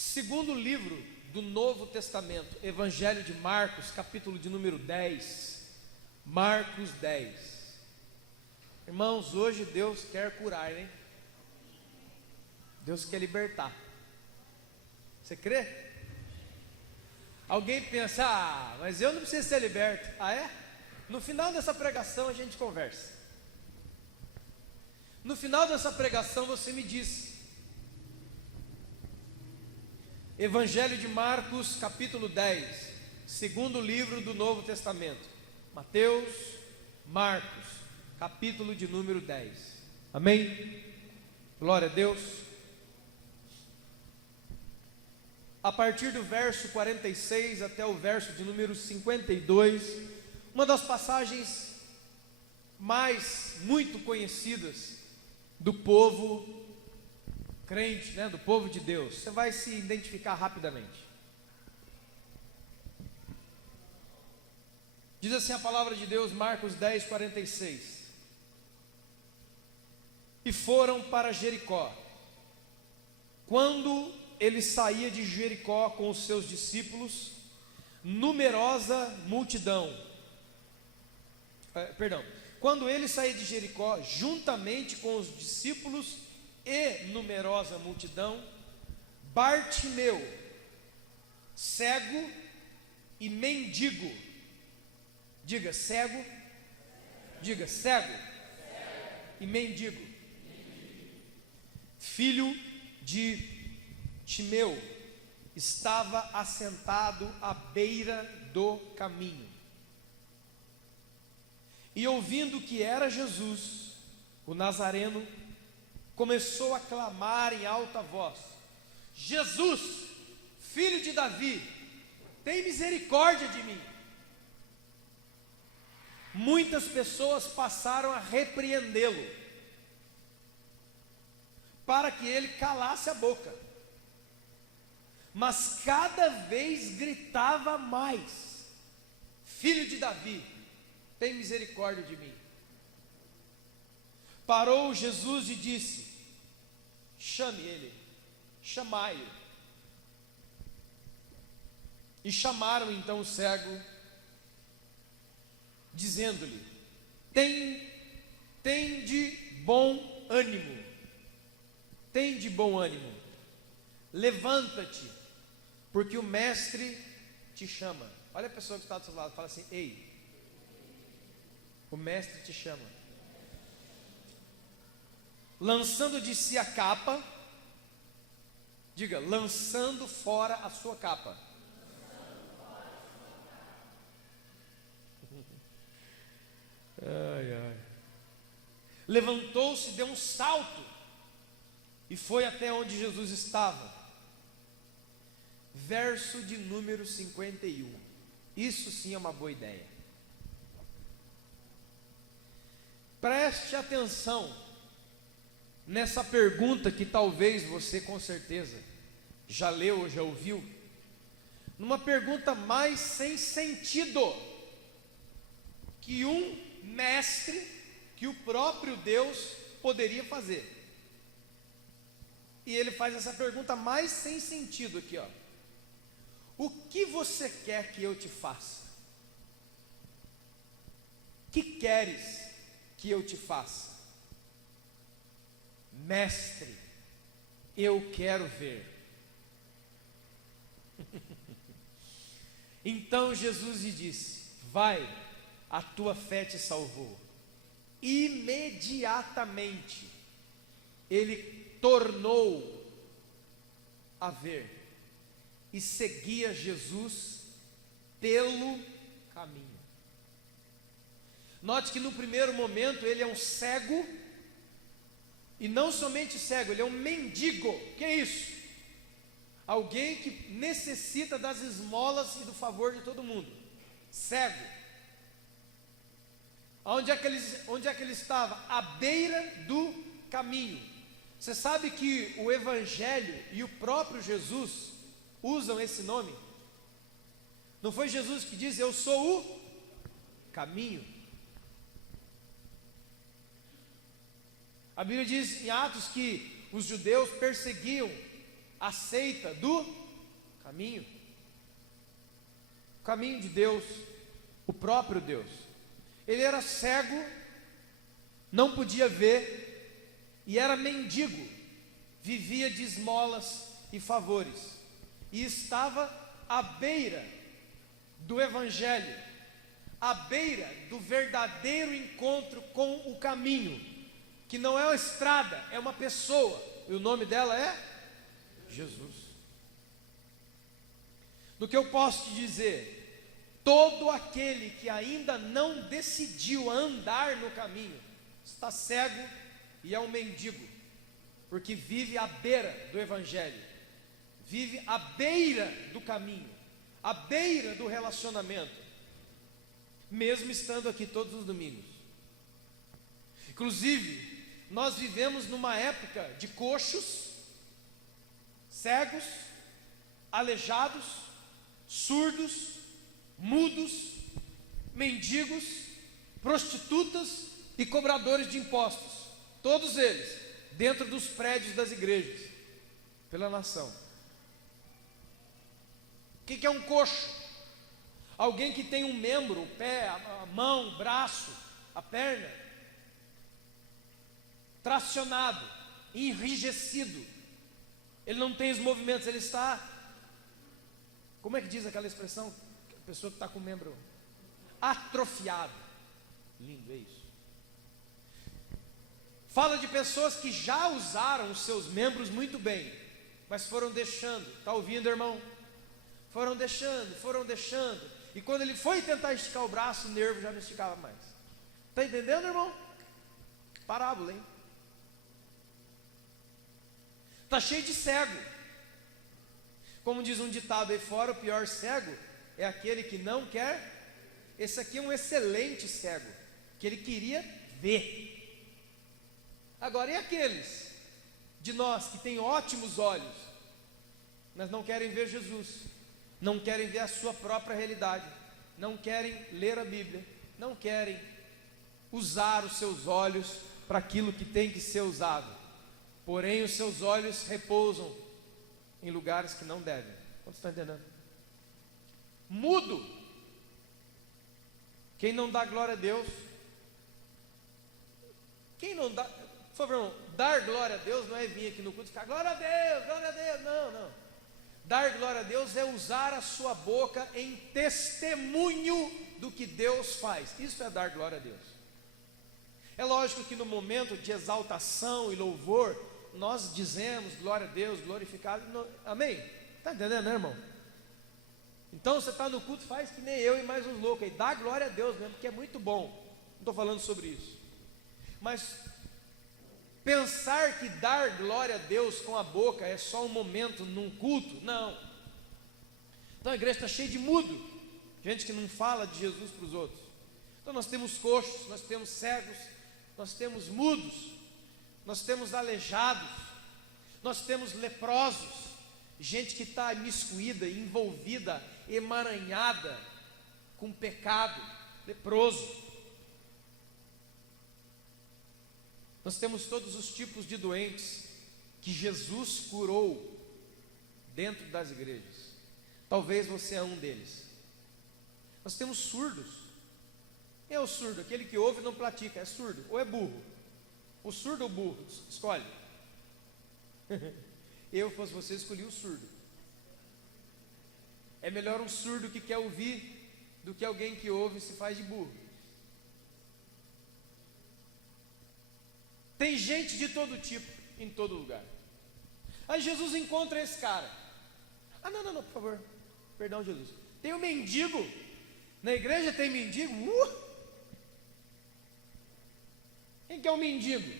Segundo livro do Novo Testamento, Evangelho de Marcos, capítulo de número 10. Marcos 10. Irmãos, hoje Deus quer curar, hein? Deus quer libertar. Você crê? Alguém pensa, mas eu não preciso ser liberto. Ah, é? No final dessa pregação a gente conversa. No final dessa pregação você me diz. Evangelho de Marcos, capítulo 10, segundo livro do Novo Testamento. Mateus, Marcos, capítulo de número 10. Amém? Glória a Deus. A partir do verso 46 até o verso de número 52, uma das passagens muito conhecidas do povo crente, do povo de Deus. Você vai se identificar rapidamente. Diz assim a palavra de Deus, Marcos 10, 46. E foram para Jericó. Quando ele saía de Jericó com os seus discípulos, numerosa multidão. Quando ele saía de Jericó, juntamente com os discípulos e numerosa multidão, Bartimeu, cego e mendigo. Diga cego. Diga cego e mendigo. Filho de Timeu, estava assentado à beira do caminho. E ouvindo que era Jesus, o Nazareno, começou a clamar em alta voz: Jesus, filho de Davi, tem misericórdia de mim. Muitas pessoas passaram a repreendê-lo, para que ele calasse a boca, mas cada vez gritava mais: Filho de Davi, tem misericórdia de mim. Parou Jesus e disse: chame ele, chamai-o. E chamaram então o cego, dizendo-lhe: tem de bom ânimo, levanta-te, porque o mestre te chama. Olha a pessoa que está do seu lado, fala assim: ei, o mestre te chama. Lançando de si a capa, diga, lançando fora a sua capa. Levantou-se, deu um salto e foi até onde Jesus estava. Verso de número 51. Isso sim é uma boa ideia. Preste atenção nessa pergunta que talvez você com certeza já leu ou já ouviu. Numa pergunta mais sem sentido que um mestre, que o próprio Deus poderia fazer. E ele faz essa pergunta mais sem sentido aqui, ó. O que você quer que eu te faça? Que queres que eu te faça? Mestre, eu quero ver. Então Jesus lhe disse: vai, a tua fé te salvou. Imediatamente ele tornou a ver e seguia Jesus pelo caminho. Note que no primeiro momento ele é um cego, e não somente cego, ele é um mendigo. Que é isso? Alguém que necessita das esmolas e do favor de todo mundo. Cego. Onde é que ele estava? À beira do caminho. Você sabe que o Evangelho e o próprio Jesus usam esse nome? Não foi Jesus que disse: eu sou o caminho? A Bíblia diz em Atos que os judeus perseguiam a seita do caminho. O caminho de Deus, o próprio Deus. Ele era cego, não podia ver, e era mendigo, vivia de esmolas e favores, e estava à beira do Evangelho, à beira do verdadeiro encontro com o caminho, que não é uma estrada, é uma pessoa, e o nome dela é Jesus. Do que eu posso te dizer, todo aquele que ainda não decidiu andar no caminho, está cego e é um mendigo, porque vive à beira do Evangelho, vive à beira do caminho, à beira do relacionamento, mesmo estando aqui todos os domingos. Inclusive, nós vivemos numa época de coxos, cegos, aleijados, surdos, mudos, mendigos, prostitutas e cobradores de impostos, todos eles dentro dos prédios das igrejas, pela nação. O que é um coxo? Alguém que tem um membro, o pé, a mão, o braço, a perna, tracionado, enrijecido. Ele não tem os movimentos, ele está, como é que diz aquela expressão? A pessoa que está com o membro atrofiado. Lindo, é isso. Fala de pessoas que já usaram os seus membros muito bem, mas foram deixando. Está ouvindo, irmão? Foram deixando. E quando ele foi tentar esticar o braço, o nervo já não esticava mais. Está entendendo, irmão? Parábola, hein? Está cheio de cego. Como diz um ditado aí fora, o pior cego é aquele que não quer. Esse aqui é um excelente cego, que ele queria ver. Agora, e aqueles de nós que têm ótimos olhos, mas não querem ver Jesus, não querem ver a sua própria realidade, não querem ler a Bíblia, não querem usar os seus olhos para aquilo que tem que ser usado, porém os seus olhos repousam em lugares que não devem. Quantos estão entendendo? Mudo. Quem não dá glória a Deus? Quem não dá, por favor, irmão, dar glória a Deus não é vir aqui no culto e ficar glória a Deus, não. Dar glória a Deus é usar a sua boca em testemunho do que Deus faz. Isso é dar glória a Deus. É lógico que no momento de exaltação e louvor, nós dizemos glória a Deus, glorificado, amém? Está entendendo, né, irmão? Então você está no culto, faz que nem eu e mais uns loucos aí, dá glória a Deus mesmo, porque é muito bom. Não estou falando sobre isso, mas pensar que dar glória a Deus com a boca é só um momento num culto, não. Então a igreja está cheia de mudo, gente que não fala de Jesus para os outros. Então nós temos coxos, nós temos cegos, nós temos mudos, nós temos aleijados, nós temos leprosos, gente que está imiscuída, envolvida, emaranhada com pecado, leproso. Nós temos todos os tipos de doentes que Jesus curou dentro das igrejas. Talvez você é um deles. Nós temos surdos. Quem é o surdo? Aquele que ouve e não pratica, é surdo ou é burro? O surdo ou burro? Escolhe. Eu, fosse você, escolhi o surdo. É melhor um surdo que quer ouvir do que alguém que ouve e se faz de burro. Tem gente de todo tipo, em todo lugar. Aí Jesus encontra esse cara. Não, por favor. Perdão, Jesus. Tem um mendigo. Na igreja tem mendigo. Quem que é o mendigo?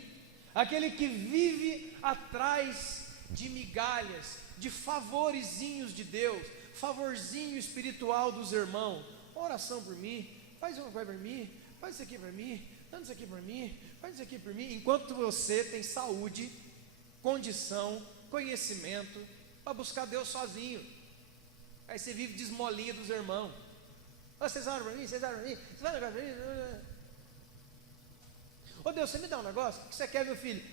Aquele que vive atrás de migalhas, de favorezinhos de Deus, favorzinho espiritual dos irmãos. Oração por mim, faz uma coisa por mim, faz isso aqui por mim, faz isso aqui por mim, faz isso aqui por mim. Enquanto você tem saúde, condição, conhecimento para buscar Deus sozinho. Aí você vive de esmolinha dos irmãos. Vocês oram por mim, vocês oram por mim, você vai negar por mim. Ô Deus, você me dá um negócio? O que você quer, meu filho?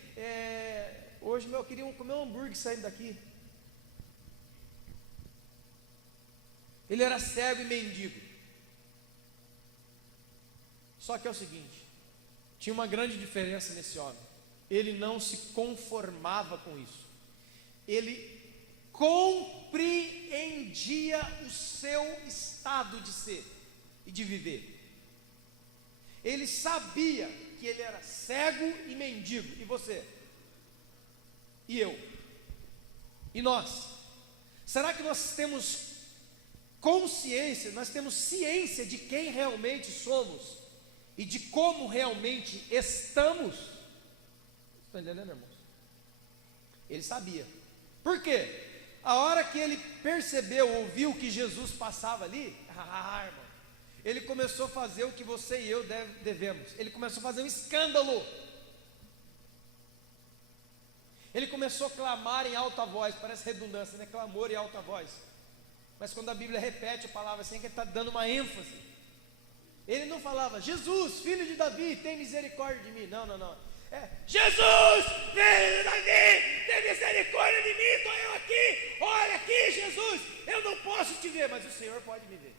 Hoje eu queria comer um hambúrguer saindo daqui. Ele era cego e mendigo. Só que é o seguinte, tinha uma grande diferença nesse homem. Ele não se conformava com isso. Ele compreendia o seu estado de ser e de viver. Ele sabia que ele era cego e mendigo. E você? E eu? E nós? Será que nós temos consciência, nós temos ciência de quem realmente somos e de como realmente estamos? Estão entendendo, irmãos? Ele sabia. Por quê? A hora que ele percebeu, ouviu que Jesus passava ali, irmão, ele começou a fazer o que você e eu devemos. Ele começou a fazer um escândalo. Ele começou a clamar em alta voz. Parece redundância, né? Clamor em alta voz. Mas quando a Bíblia repete a palavra assim, é que ele está dando uma ênfase. Ele não falava, Jesus, filho de Davi, tem misericórdia de mim. Não. Jesus, filho de Davi, tem misericórdia de mim, estou eu aqui. Olha aqui, Jesus, eu não posso te ver, mas o Senhor pode me ver.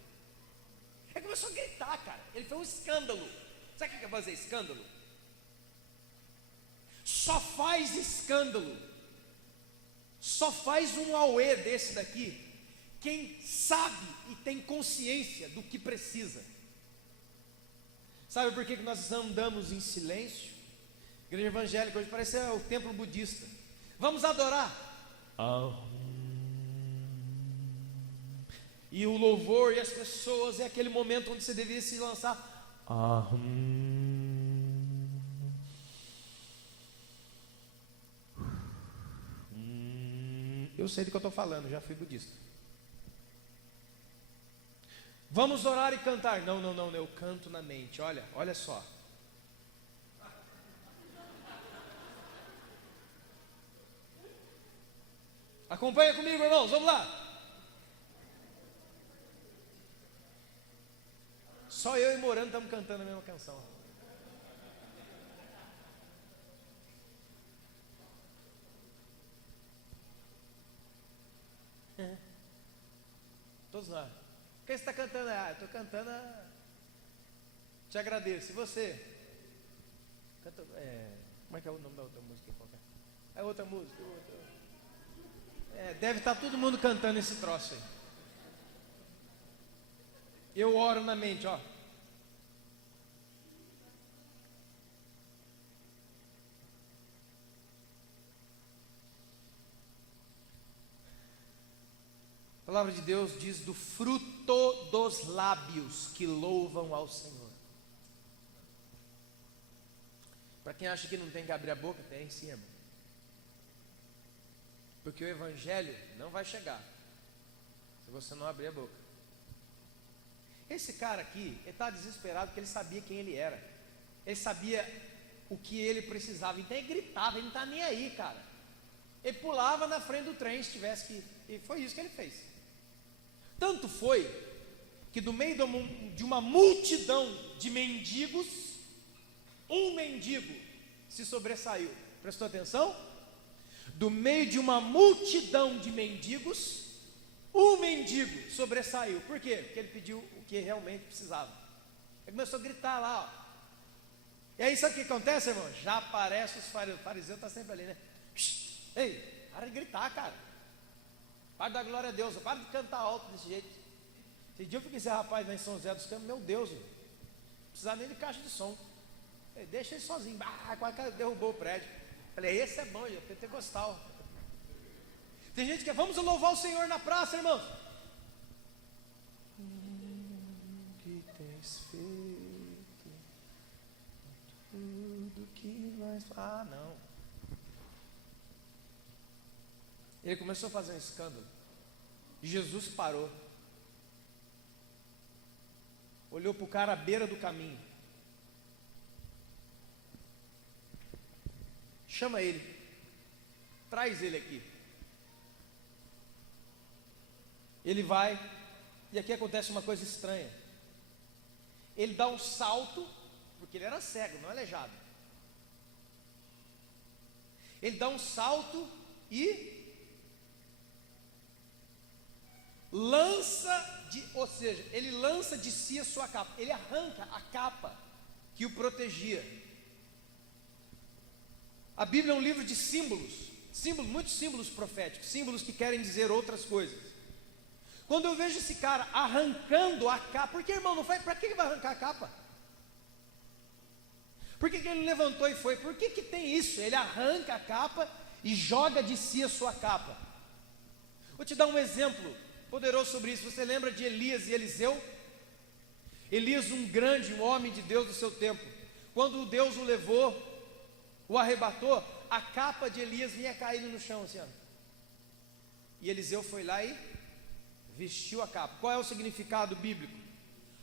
Ele começou a gritar, cara. Ele foi um escândalo. Sabe o que é fazer escândalo? Só faz escândalo, só faz um auê desse daqui quem sabe e tem consciência do que precisa. Sabe por que nós andamos em silêncio? Igreja evangélica hoje parece o templo budista. Vamos adorar. E o louvor e as pessoas é aquele momento onde você deveria se lançar. Eu sei do que eu estou falando, já fui budista. Vamos orar e cantar. Não, eu canto na mente. Olha só. Acompanha comigo, irmãos, vamos lá. Só eu e Morando estamos cantando a mesma canção. Todos nós. O que você está cantando? Estou cantando Te Agradeço. E você? Canta, como é que é o nome da outra música? É outra música. Deve estar todo mundo cantando esse troço aí. Eu oro na mente, ó. A palavra de Deus diz do fruto dos lábios que louvam ao Senhor. Para quem acha que não tem que abrir a boca, tem sim, irmão. Porque o Evangelho não vai chegar se você não abrir a boca. Esse cara aqui, ele está desesperado porque ele sabia quem ele era. Ele sabia o que ele precisava. Então ele gritava, ele não está nem aí, cara. Ele pulava na frente do trem se tivesse que ir. E foi isso que ele fez. Tanto foi que do meio de uma multidão de mendigos, um mendigo se sobressaiu. Prestou atenção? Do meio de uma multidão de mendigos, um mendigo sobressaiu. Por quê? Porque ele pediu o que realmente precisava. Ele começou a gritar lá, ó. E aí sabe o que acontece, irmão? Já aparece os fariseus. O fariseu está sempre ali, né? Ei, para de gritar, cara. Para de dar glória a Deus. Para de cantar alto desse jeito. Esse dia eu fiquei esse rapaz lá em São José dos Campos. Meu Deus, não precisava nem de caixa de som. Deixa ele sozinho. Quase derrubou o prédio. Falei, esse é bom, é pentecostal. Tem gente que vamos louvar o Senhor na praça, irmãos. Que tens feito tudo que vais. Não. Ele começou a fazer um escândalo. E Jesus parou. Olhou para o cara à beira do caminho. Chama ele. Traz ele aqui. Ele vai. E aqui acontece uma coisa estranha. Ele dá um salto. Porque ele era cego, não aleijado. Ele dá um salto e lança ou seja, ele lança de si a sua capa, ele arranca a capa que o protegia. A Bíblia é um livro de símbolos, muitos símbolos proféticos, símbolos que querem dizer outras coisas. Quando eu vejo esse cara arrancando a capa, porque irmão, não faz, para que ele vai arrancar a capa? Por que ele levantou e foi? Por que tem isso? Ele arranca a capa e joga de si a sua capa. Vou te dar um exemplo poderoso sobre isso. Você lembra de Elias e Eliseu? Elias, um homem de Deus do seu tempo. Quando Deus o levou, o arrebatou, a capa de Elias vinha caindo no chão assim, ó. E Eliseu foi lá e vestiu a capa. Qual é o significado bíblico?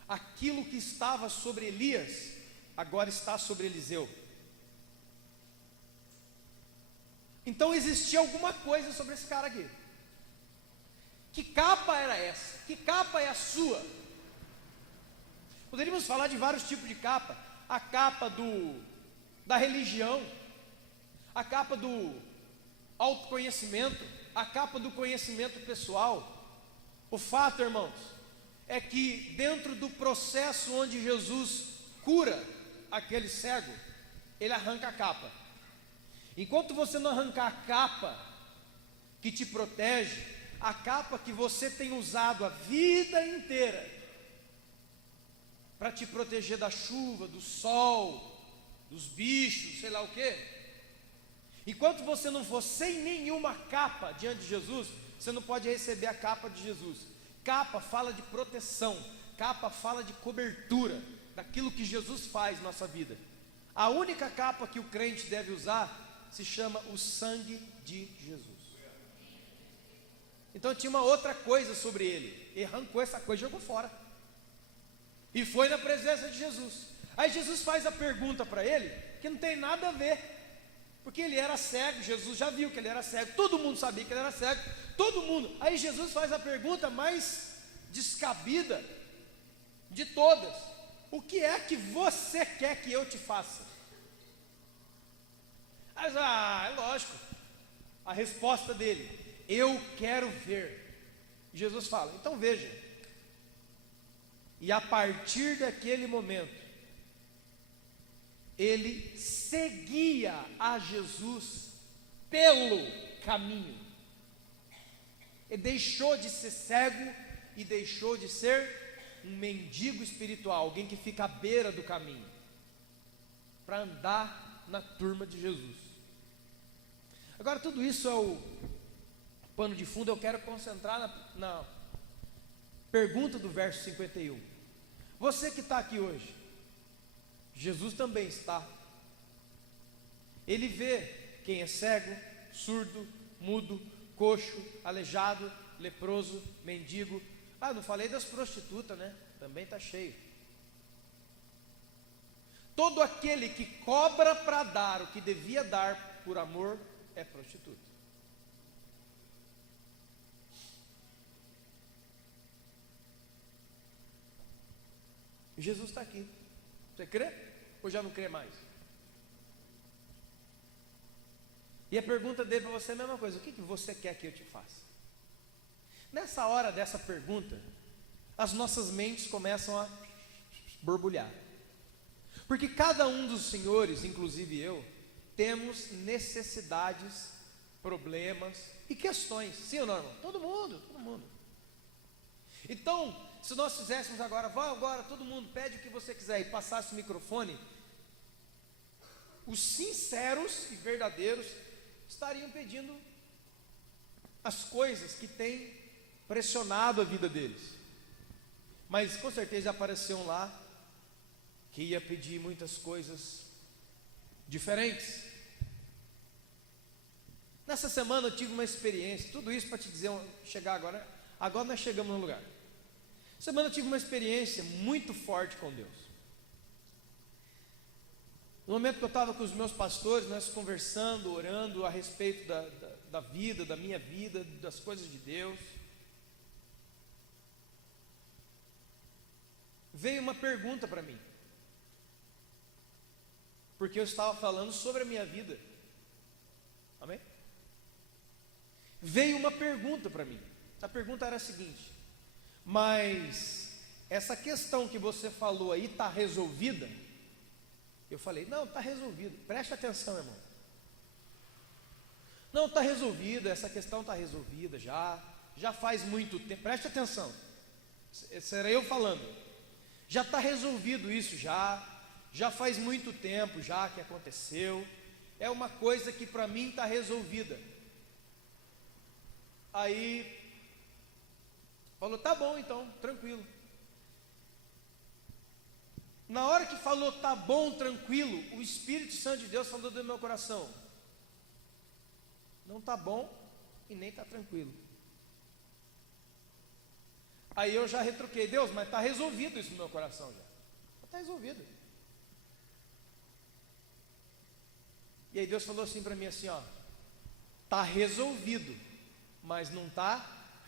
Aquilo que estava sobre Elias, agora está sobre Eliseu. Então existia alguma coisa sobre esse cara aqui. Que capa era essa? Que capa é a sua? Poderíamos falar de vários tipos de capa. A capa da religião, a capa do autoconhecimento, a capa do conhecimento pessoal. O fato, irmãos, é que dentro do processo onde Jesus cura aquele cego, ele arranca a capa. Enquanto você não arrancar a capa que te protege, a capa que você tem usado a vida inteira para te proteger da chuva, do sol, dos bichos, sei lá o que, enquanto você não for sem nenhuma capa diante de Jesus, você não pode receber a capa de Jesus. Capa fala de proteção, capa fala de cobertura daquilo que Jesus faz na nossa vida. A única capa que o crente deve usar se chama o sangue de Jesus. Então tinha uma outra coisa sobre ele, ele arrancou essa coisa e jogou fora, e foi na presença de Jesus. Aí Jesus faz a pergunta para ele, que não tem nada a ver, porque ele era cego, Jesus já viu que ele era cego, todo mundo sabia que ele era cego, todo mundo. Aí Jesus faz a pergunta mais descabida de todas: o que é que você quer que eu te faça? Mas, é lógico, a resposta dele: eu quero ver. Jesus fala: então veja. E a partir daquele momento, ele seguia a Jesus pelo caminho. Ele deixou de ser cego e deixou de ser um mendigo espiritual, alguém que fica à beira do caminho, para andar na turma de Jesus. Agora, tudo isso é o pano de fundo. Eu quero concentrar na pergunta do verso 51. Você que está aqui hoje, Jesus também está. Ele vê quem é cego, surdo, mudo, coxo, aleijado, leproso, mendigo. Não falei das prostitutas, né? Também está cheio. Todo aquele que cobra para dar o que devia dar por amor é prostituta. Jesus está aqui. Você crê? Ou já não crê mais? E a pergunta dele para você é a mesma coisa: o que você quer que eu te faça? Nessa hora dessa pergunta, as nossas mentes começam a borbulhar. Porque cada um dos senhores, inclusive eu, temos necessidades, problemas e questões. Sim ou não, irmão? Todo mundo. Então, se nós fizéssemos agora, todo mundo pede o que você quiser, e passasse o microfone, os sinceros e verdadeiros estariam pedindo as coisas que têm pressionado a vida deles. Mas com certeza apareceu um lá que ia pedir muitas coisas diferentes. Nessa semana eu tive uma experiência, tudo isso para te dizer, chegar agora nós chegamos no lugar. Semana eu tive uma experiência muito forte com Deus. No momento que eu estava com os meus pastores, nós conversando, orando a respeito da vida, da minha vida, das coisas de Deus, veio uma pergunta para mim, porque eu estava falando sobre a minha vida. Amém? Veio uma pergunta para mim. A pergunta era a seguinte: mas essa questão que você falou aí está resolvida? Eu falei, não, está resolvido. Preste atenção, irmão. Não, está resolvido, essa questão está resolvida já faz muito tempo. Preste atenção, será eu falando. Já está resolvido isso já faz muito tempo já que aconteceu. É uma coisa que para mim está resolvida. Aí falou, tá bom então, tranquilo. Na hora que falou tá bom, tranquilo, o Espírito Santo de Deus falou do meu coração, não tá bom e nem tá tranquilo. Aí eu já retruquei, Deus, mas está resolvido isso no meu coração já. Está resolvido. E aí Deus falou assim para mim assim, ó, está resolvido, mas não está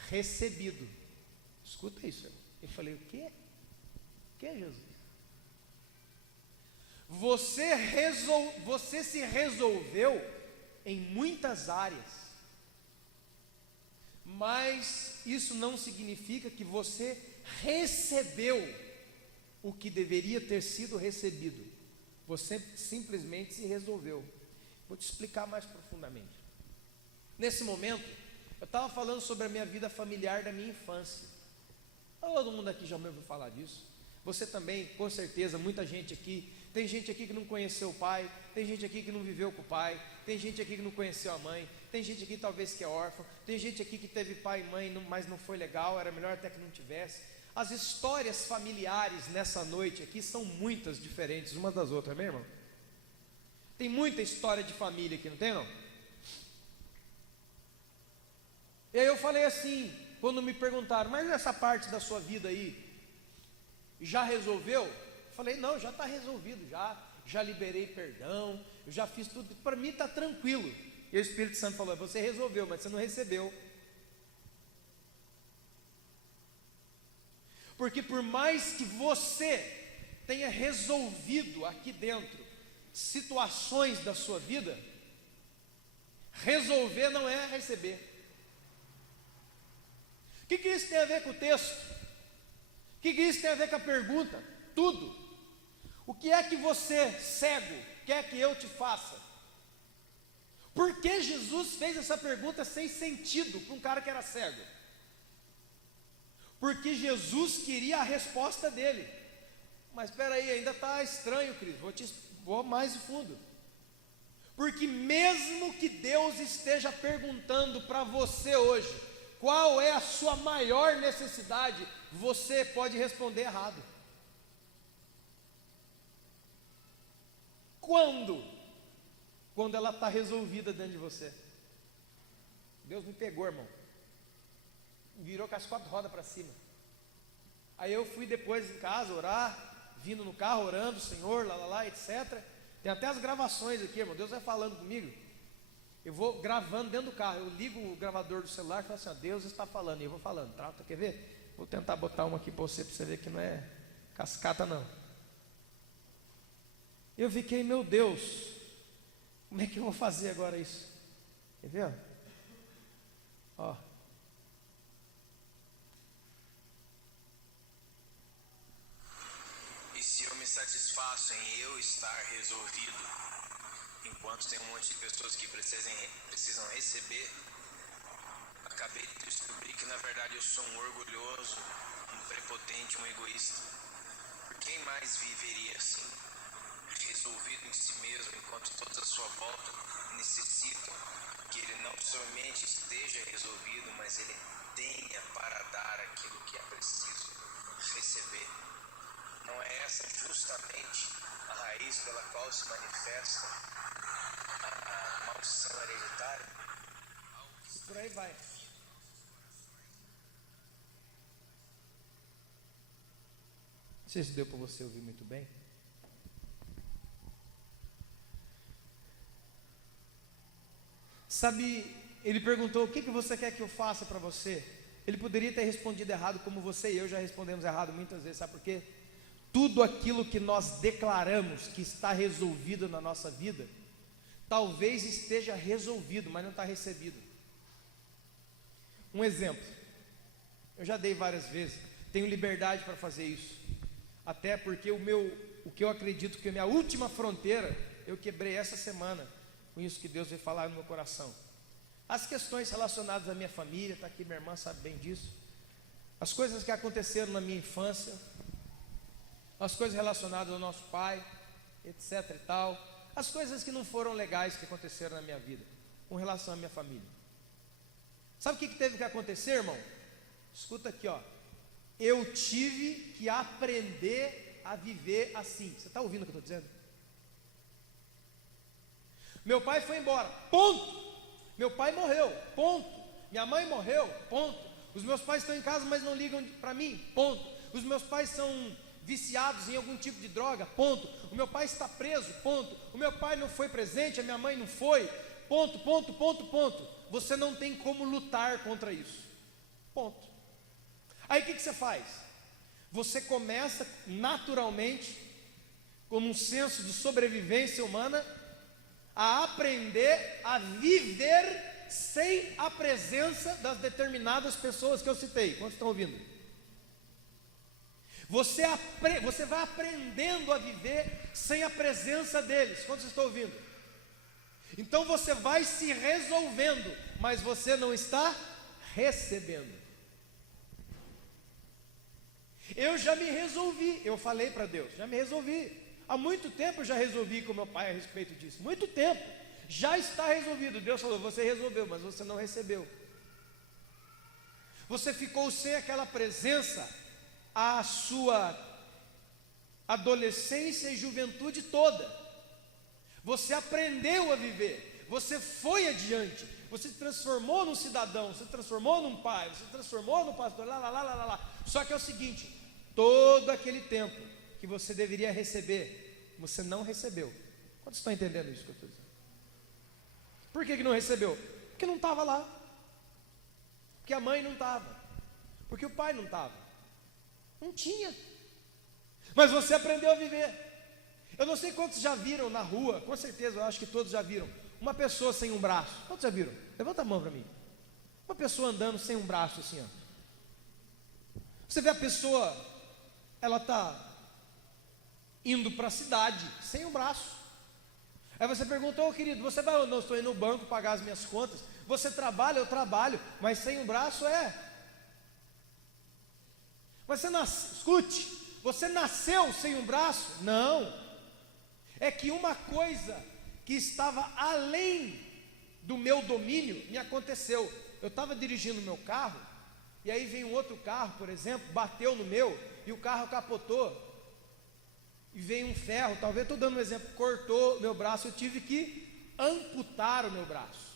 recebido. Escuta isso. Eu falei, o quê? O que, Jesus? Você se resolveu em muitas áreas, mas isso não significa que você recebeu o que deveria ter sido recebido. Você simplesmente se resolveu. Vou te explicar mais profundamente. Nesse momento, eu estava falando sobre a minha vida familiar da minha infância. Todo mundo aqui já me ouviu falar disso. Você também, com certeza, muita gente aqui. Tem gente aqui que não conheceu o pai, tem gente aqui que não viveu com o pai, tem gente aqui que não conheceu a mãe, tem gente aqui talvez que é órfão, tem gente aqui que teve pai e mãe, mas não foi legal, era melhor até que não tivesse. As histórias familiares nessa noite aqui são muitas diferentes umas das outras, meu irmão. Tem muita história de família aqui, não tem não? E aí eu falei assim, quando me perguntaram, mas essa parte da sua vida aí, já resolveu? Eu falei, não, já está resolvido, já liberei perdão, eu já fiz tudo, para mim está tranquilo. E o Espírito Santo falou, você resolveu, mas você não recebeu. Porque por mais que você tenha resolvido aqui dentro situações da sua vida, resolver não é receber. O que isso tem a ver com o texto? O que isso tem a ver com a pergunta? Tudo. O que é que você, cego, quer que eu te faça? Por que Jesus fez essa pergunta sem sentido para um cara que era cego? Porque Jesus queria a resposta dele. Mas espera aí, ainda está estranho, Cris, vou mais fundo. Porque mesmo que Deus esteja perguntando para você hoje, qual é a sua maior necessidade, você pode responder errado. Quando? Quando ela está resolvida dentro de você. Deus me pegou, irmão. Virou com as 4 rodas para cima. Aí eu fui depois em casa orar, vindo no carro orando, Senhor, etc. Tem até as gravações aqui, irmão. Deus vai falando comigo. Eu vou gravando dentro do carro. Eu ligo o gravador do celular e falo assim, ó, Deus está falando. E eu vou falando, trata, quer ver? Vou tentar botar uma aqui para você ver que não é cascata não. Eu fiquei, meu Deus, como é que eu vou fazer agora isso? Quer ver? Ó. E se eu me satisfaço em eu estar resolvido, enquanto tem um monte de pessoas que precisam receber, acabei de descobrir que na verdade eu sou um orgulhoso, um prepotente, um egoísta. Quem mais viveria assim? Resolvido em si mesmo, enquanto todos à sua volta necessitam que ele não somente esteja resolvido, mas ele tenha para dar aquilo que é preciso receber. Não é essa justamente a raiz pela qual se manifesta a maldição hereditária? Por aí vai. Não sei se deu para você ouvir muito bem. Sabe, ele perguntou, o que você quer que eu faça para você? Ele poderia ter respondido errado, como você e eu já respondemos errado muitas vezes, sabe por quê? Tudo aquilo que nós declaramos que está resolvido na nossa vida, talvez esteja resolvido, mas não está recebido. Um exemplo, eu já dei várias vezes, tenho liberdade para fazer isso, até porque o que eu acredito que é a minha última fronteira, eu quebrei essa semana, com isso que Deus veio falar no meu coração. As questões relacionadas à minha família, está aqui minha irmã, sabe bem disso, as coisas que aconteceram na minha infância, as coisas relacionadas ao nosso pai, etc e tal, as coisas que não foram legais que aconteceram na minha vida, com relação à minha família. Sabe o que teve que acontecer, irmão? Escuta aqui, ó. Eu tive que aprender a viver assim. Você está ouvindo o que eu estou dizendo? Meu pai foi embora, ponto. Meu pai morreu, ponto. Minha mãe morreu, ponto. Os meus pais estão em casa, mas não ligam para mim, ponto. Os meus pais são viciados em algum tipo de droga, ponto. O meu pai está preso, ponto. O meu pai não foi presente, a minha mãe não foi, ponto, ponto, ponto, ponto. Você não tem como lutar contra isso, ponto. Aí o que você faz? Você começa naturalmente, como um senso de sobrevivência humana, a aprender a viver sem a presença das determinadas pessoas que eu citei. Quantos estão ouvindo? Você vai aprendendo a viver sem a presença deles. Quantos estão ouvindo? Então você vai se resolvendo, mas você não está recebendo. Eu já me resolvi, eu falei para Deus, já me resolvi. Há muito tempo eu já resolvi com meu pai a respeito disso. Muito tempo, já está resolvido. Deus falou, você resolveu, mas você não recebeu. Você ficou sem aquela presença a sua adolescência e juventude toda. Você aprendeu a viver, você foi adiante, você se transformou num cidadão, você se transformou num pai, você se transformou num pastor, lá. Só que é o seguinte, todo aquele tempo que você deveria receber, você não recebeu. Quantos estão entendendo isso que eu estou dizendo? Por que não recebeu? Porque não estava lá, porque a mãe não estava, porque o pai não estava, não tinha, mas você aprendeu a viver. Eu não sei quantos já viram na rua, com certeza eu acho que todos já viram, uma pessoa sem um braço. Quantos já viram? Levanta a mão para mim. Uma pessoa andando sem um braço assim, ó. Você vê a pessoa, ela está indo para a cidade sem um braço. Aí você pergunta, ô querido, você vai ou não? Estou indo no banco pagar as minhas contas. Você trabalha? Eu trabalho, mas sem um braço Mas escute, você nasceu sem um braço? Não. É que uma coisa que estava além do meu domínio me aconteceu. Eu estava dirigindo o meu carro, e aí vem um outro carro, por exemplo, bateu no meu, e o carro capotou, e veio um ferro, talvez estou dando um exemplo, cortou meu braço, eu tive que amputar o meu braço.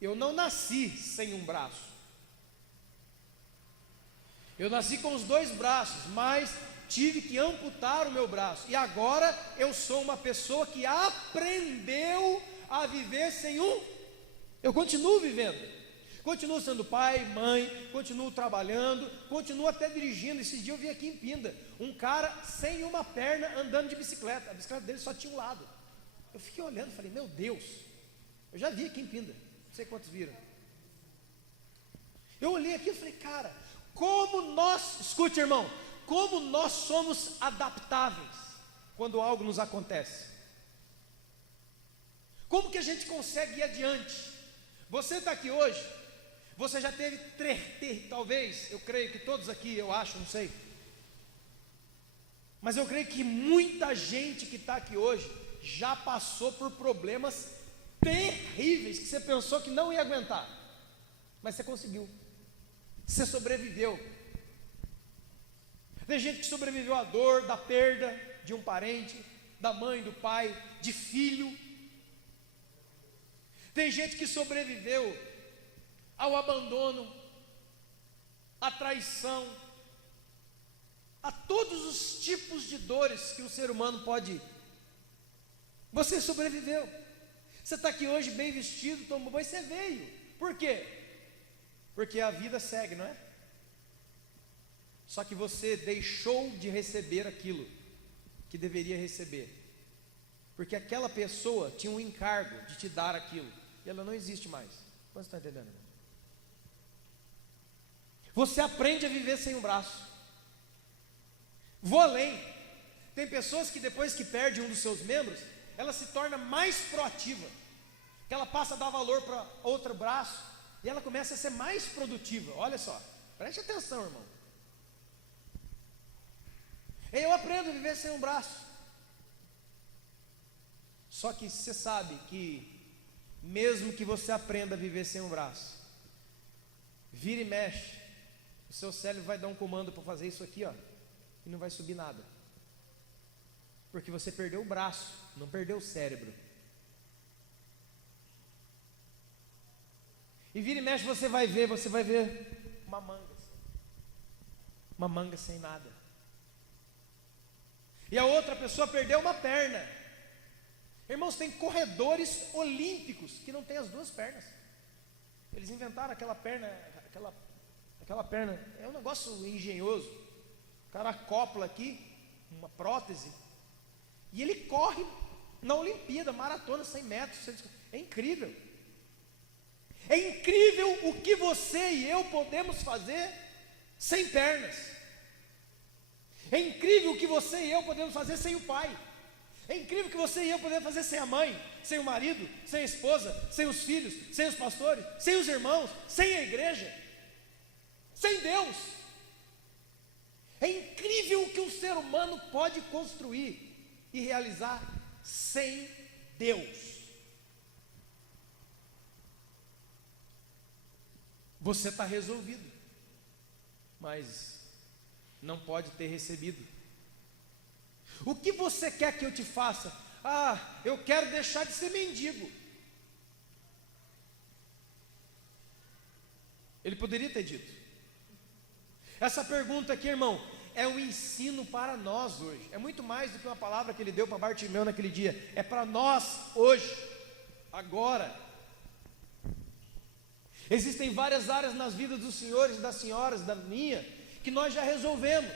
Eu não nasci sem um braço, eu nasci com os dois braços, mas tive que amputar o meu braço, e agora eu sou uma pessoa que aprendeu a viver sem eu continuo vivendo, continuo sendo pai, mãe, continuo trabalhando, continuo até dirigindo. Esse dia eu vi aqui em Pinda, um cara sem uma perna andando de bicicleta, a bicicleta dele só tinha um lado, eu fiquei olhando, falei, meu Deus, eu já vi aqui em Pinda, não sei quantos viram, eu olhei aqui e falei, cara, como nós, escute irmão, como nós somos adaptáveis quando algo nos acontece. Como que a gente consegue ir adiante? Você está aqui hoje, você já teve, talvez, eu creio que todos aqui, eu acho, não sei, mas eu creio que muita gente que está aqui hoje já passou por problemas terríveis que você pensou que não ia aguentar, mas você conseguiu, você sobreviveu. Tem gente que sobreviveu à dor, da perda de um parente, da mãe, do pai, de filho. Tem gente que sobreviveu ao abandono, à traição, a todos os tipos de dores que o ser humano pode. Você sobreviveu. Você está aqui hoje bem vestido, tomou banho, você veio. Por quê? Porque a vida segue, não é? Só que você deixou de receber aquilo que deveria receber, porque aquela pessoa tinha um encargo de te dar aquilo, e ela não existe mais. Você está entendendo? Você aprende a viver sem um braço. Vou além. Tem pessoas que depois que perde um dos seus membros, ela se torna mais proativa, que ela passa a dar valor para outro braço, e ela começa a ser mais produtiva. Olha só, preste atenção, irmão. Eu aprendo a viver sem um braço. Só que você sabe que mesmo que você aprenda a viver sem um braço, vira e mexe, o seu cérebro vai dar um comando para fazer isso aqui, ó, e não vai subir nada. Porque você perdeu o braço, não perdeu o cérebro. E vira e mexe, você vai ver uma manga sem nada. E a outra pessoa perdeu uma perna. Irmãos, tem corredores olímpicos que não têm as duas pernas. Eles inventaram aquela perna, é um negócio engenhoso. O cara acopla aqui uma prótese e ele corre na Olimpíada, maratona 100 metros. É incrível. É incrível o que você e eu podemos fazer sem pernas. É incrível o que você e eu podemos fazer sem o pai. É incrível o que você e eu podemos fazer sem a mãe, sem o marido, sem a esposa, sem os filhos, sem os pastores, sem os irmãos, sem a igreja, sem Deus. É incrível o que um ser humano pode construir e realizar sem Deus. Você está resolvido, mas não pode ter recebido. O que você quer que eu te faça? Eu quero deixar de ser mendigo. Ele poderia ter dito. Essa pergunta aqui, irmão, é um ensino para nós hoje. É muito mais do que uma palavra que ele deu para Bartimeu naquele dia. É para nós hoje, agora. Existem várias áreas nas vidas dos senhores e das senhoras, da minha, que nós já resolvemos.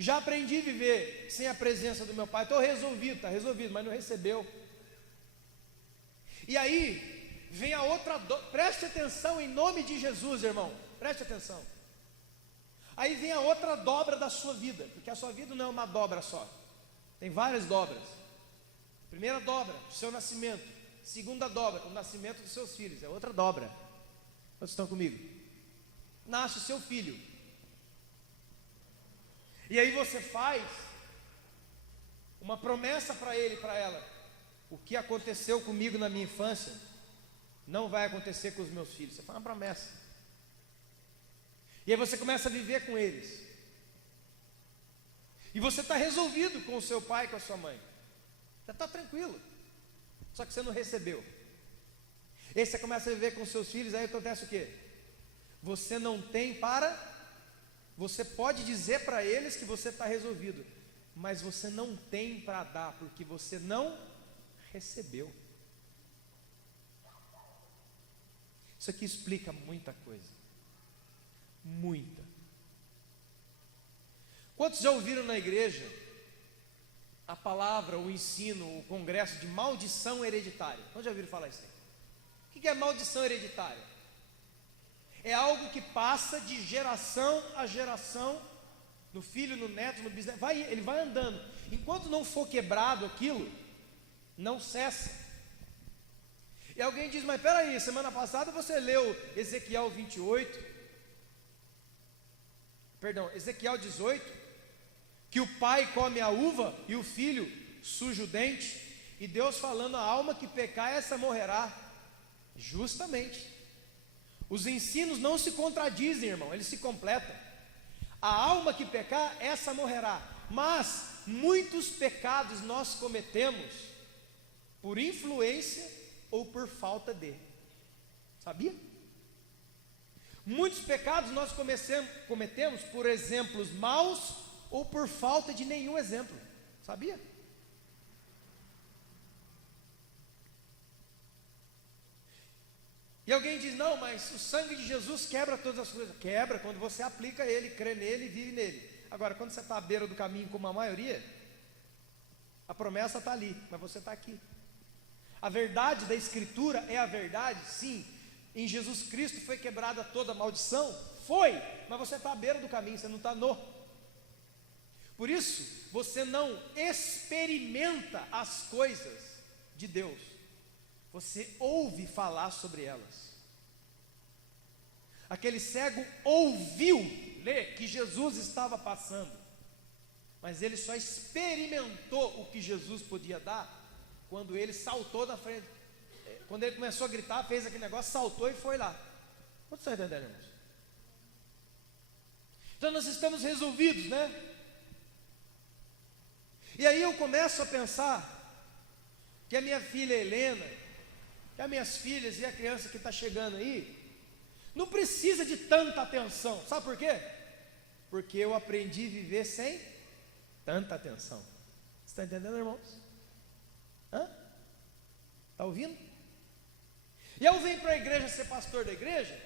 Já aprendi a viver sem a presença do meu pai. Estou resolvido, está resolvido, mas não recebeu. E aí vem a outra preste atenção em nome de Jesus, irmão. Preste atenção. Aí vem a outra dobra da sua vida, porque a sua vida não é uma dobra só. Tem várias dobras. Primeira dobra, o seu nascimento. Segunda dobra, o nascimento dos seus filhos. É outra dobra. Quantos estão comigo? Nasce o seu filho. E aí você faz uma promessa para ele e para ela. O que aconteceu comigo na minha infância não vai acontecer com os meus filhos. Você faz uma promessa. E aí você começa a viver com eles. E você está resolvido com o seu pai e com a sua mãe. Você está tranquilo. Só que você não recebeu. E aí você começa a viver com os seus filhos, aí acontece o quê? Você não tem para... Você pode dizer para eles que você está resolvido, mas você não tem para dar, porque você não recebeu. Isso aqui explica muita coisa. Muita. Quantos já ouviram na igreja a palavra, o ensino, o congresso de maldição hereditária? Quantos já ouviram falar isso aí? O que é maldição hereditária? É algo que passa de geração a geração, no filho, no neto, no bisneto, ele vai andando. Enquanto não for quebrado aquilo, não cessa. E alguém diz, mas peraí, semana passada você leu Ezequiel 18, que o pai come a uva e o filho suja o dente, e Deus falando, a alma que pecar, essa morrerá. Justamente. Os ensinos não se contradizem, irmão, eles se completam. A alma que pecar, essa morrerá. Mas muitos pecados nós cometemos por influência ou por falta de. Sabia? Muitos pecados nós cometemos por exemplos maus ou por falta de nenhum exemplo. Sabia? E alguém diz, não, mas o sangue de Jesus quebra todas as coisas. Quebra quando você aplica ele, crê nele e vive nele. Agora, quando você está à beira do caminho como a maioria, a promessa está ali, mas você está aqui. A verdade da Escritura é a verdade, sim. Em Jesus Cristo foi quebrada toda maldição? foi, mas você está à beira do caminho, você não está no. Por isso, você não experimenta as coisas de Deus, você ouve falar sobre elas. Aquele cego ouviu, que Jesus estava passando, mas ele só experimentou o que Jesus podia dar quando ele saltou na frente. Quando ele começou a gritar, fez aquele negócio, saltou e foi lá. Quantos estão entendendo, irmãos? Então nós estamos resolvidos, né? E aí eu começo a pensar que a minha filha Helena, que as minhas filhas e a criança que está chegando aí, não precisa de tanta atenção. Sabe por quê? Porque eu aprendi a viver sem tanta atenção. Você está entendendo, irmãos? Está ouvindo? E eu venho para a igreja ser pastor da igreja,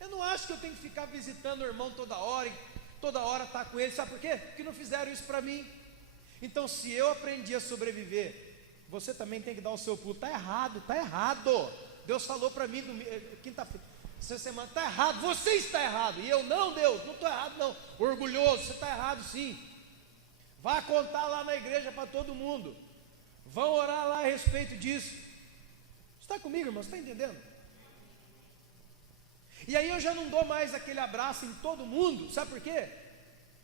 eu não acho que eu tenho que ficar visitando o irmão toda hora, e toda hora estar com ele. Sabe por quê? Porque não fizeram isso para mim. Então, se eu aprendi a sobreviver, você também tem que dar o seu pulo. Está errado, está errado. Deus falou para mim quinta-feira, essa semana, está errado, você está errado. E eu, não, Deus, não estou errado não. Orgulhoso, você está errado sim. Vá contar lá na igreja para todo mundo. Vão orar lá a respeito disso. Você está comigo, irmão? Você está entendendo? E aí eu já não dou mais aquele abraço em todo mundo. Sabe por quê?